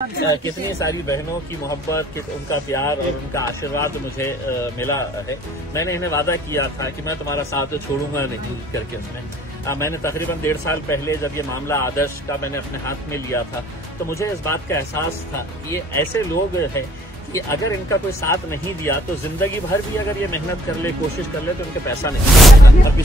कितनी सारी बहनों की मोहब्बत, उनका प्यार और उनका आशीर्वाद मुझे मिला है। मैंने इन्हें वादा किया था कि मैं तुम्हारा साथ छोड़ूंगा नहीं करके। उसमें मैंने तकरीबन 1.5 साल पहले जब ये मामला आदर्श का मैंने अपने हाथ में लिया था, तो मुझे इस बात का एहसास था कि ये ऐसे लोग हैं कि अगर इनका कोई साथ नहीं दिया तो जिंदगी भर भी अगर ये मेहनत कर ले, कोशिश कर ले, तो इनके पैसा नहीं मिलेगा। और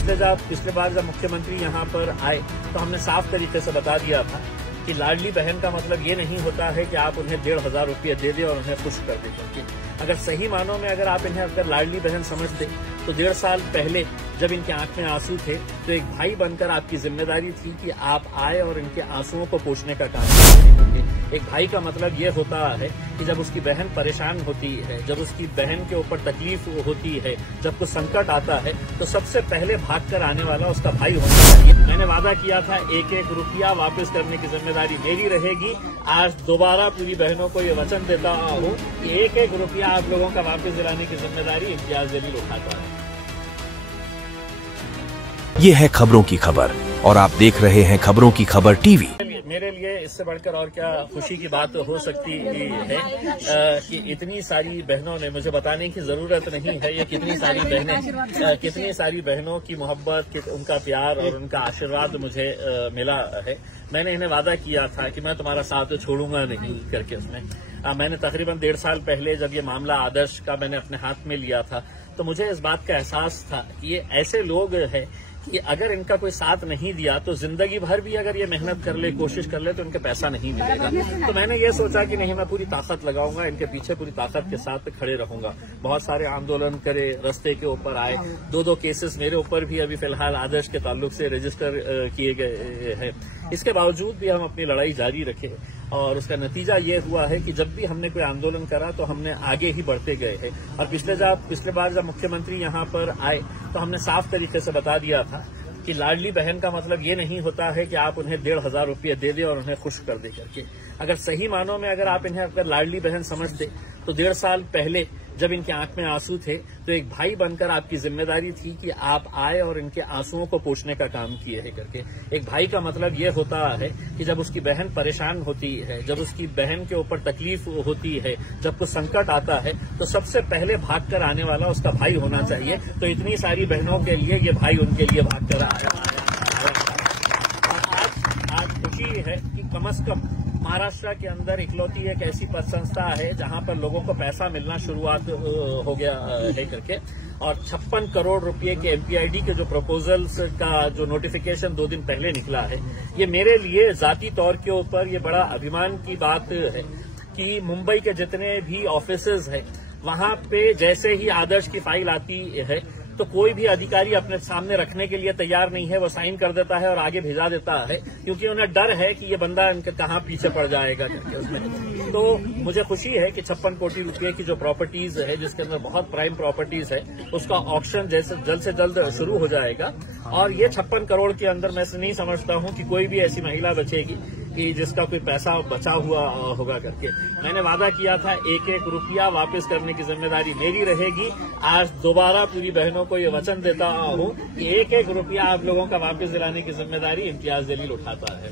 पिछले बार जब मुख्यमंत्री यहाँ पर आए तो हमने साफ तरीके से बता दिया था कि लाडली बहन का मतलब ये नहीं होता है कि आप उन्हें 1,500 रुपये दे दें और उन्हें खुश कर दें। क्योंकि अगर सही मानों में अगर आप इन्हें अगर लाडली बहन समझते तो 1.5 साल पहले जब इनके आंख में आंसू थे तो एक भाई बनकर आपकी जिम्मेदारी थी कि आप आए और इनके आंसुओं को पोंछने का काम करें। एक भाई का मतलब ये होता है कि जब उसकी बहन परेशान होती है, जब उसकी बहन के ऊपर तकलीफ होती है, जब कुछ संकट आता है, तो सबसे पहले भाग कर आने वाला उसका भाई होना चाहिए। मैंने वादा किया था 1-1 रुपया वापस करने की जिम्मेदारी मेरी रहेगी। आज दोबारा पूरी बहनों को ये वचन देता हूँ कि 1-1 रुपया आप लोगों का वापस दिलाने की जिम्मेदारी इम्तियाज जलील उठाता है। ये है खबरों की खबर और आप देख रहे हैं खबरों की खबर टीवी। मेरे लिए इससे बढ़कर और क्या खुशी की बात हो सकती है कि इतनी सारी बहनों ने, मुझे बताने की जरूरत नहीं है ये कितनी सारी बहनों की मोहब्बत, उनका प्यार और उनका आशीर्वाद मुझे मिला है। मैंने इन्हें वादा किया था कि मैं तुम्हारा साथ छोड़ूंगा नहीं करके। उसमें मैंने तकरीबन 1.5 साल पहले जब ये मामला आदर्श का मैंने अपने हाथ में लिया था, तो मुझे इस बात का एहसास था कि ये ऐसे लोग हैं कि अगर इनका कोई साथ नहीं दिया तो जिंदगी भर भी अगर ये मेहनत कर ले, कोशिश कर ले, तो इनके पैसा नहीं मिलेगा। तो मैंने ये सोचा कि नहीं, मैं पूरी ताकत लगाऊंगा, इनके पीछे पूरी ताकत के साथ खड़े रहूंगा। बहुत सारे आंदोलन करे, रास्ते के ऊपर आए, 2-2 केसेस मेरे ऊपर भी अभी फिलहाल आदर्श के ताल्लुक से रजिस्टर किए गए हैं। इसके बावजूद भी हम अपनी लड़ाई जारी रखे और उसका नतीजा ये हुआ है कि जब भी हमने कोई आंदोलन करा तो हमने आगे ही बढ़ते गए हैं। और पिछले बार जब मुख्यमंत्री यहाँ पर आए तो हमने साफ तरीके से बता दिया था कि लाडली बहन का मतलब ये नहीं होता है कि आप उन्हें 1,500 रुपये दे दें और उन्हें खुश कर दे करके। अगर सही मानों में अगर आप इन्हें अगर लाडली बहन समझते तो 1.5 साल पहले जब इनके आंख में आंसू थे तो एक भाई बनकर आपकी जिम्मेदारी थी कि आप आए और इनके आंसुओं को पोंछने का काम किए है करके। एक भाई का मतलब ये होता है कि जब उसकी बहन परेशान होती है, जब उसकी बहन के ऊपर तकलीफ होती है, जब कुछ संकट आता है, तो सबसे पहले भाग कर आने वाला उसका भाई होना चाहिए। तो इतनी सारी बहनों के लिए ये भाई उनके लिए भाग कर आया। आज खुशी है कि कम से कम महाराष्ट्र के अंदर इकलौती एक ऐसी पद संस्था है जहां पर लोगों को पैसा मिलना शुरुआत हो गया है करके। और 56 करोड़ रुपए के एमपीआईडी के जो प्रपोजल्स का जो नोटिफिकेशन 2 दिन पहले निकला है, ये मेरे लिए जाती तौर के ऊपर ये बड़ा अभिमान की बात है कि मुंबई के जितने भी ऑफिसेज हैं वहां पे जैसे ही आदर्श की फाइल आती है तो कोई भी अधिकारी अपने सामने रखने के लिए तैयार नहीं है। वो साइन कर देता है और आगे भेजा देता है, क्योंकि उन्हें डर है कि ये बंदा इनके कहाँ पीछे पड़ जाएगा करके उसमें। तो मुझे खुशी है कि 56 कोटी रुपए की जो प्रॉपर्टीज है, जिसके अंदर बहुत प्राइम प्रॉपर्टीज है, उसका ऑक्शन जल्द से जल्द शुरू हो जाएगा। और ये 56 करोड़ के अंदर मैं नहीं समझता हूं कि कोई भी ऐसी महिला बचेगी कि जिसका कोई पैसा बचा हुआ होगा करके। मैंने वादा किया था 1-1 रुपया वापस करने की जिम्मेदारी मेरी रहेगी। आज दोबारा पूरी बहनों को ये वचन देता हूँ कि 1-1 रुपया आप लोगों का वापस दिलाने की जिम्मेदारी इम्तियाज जलील उठाता है।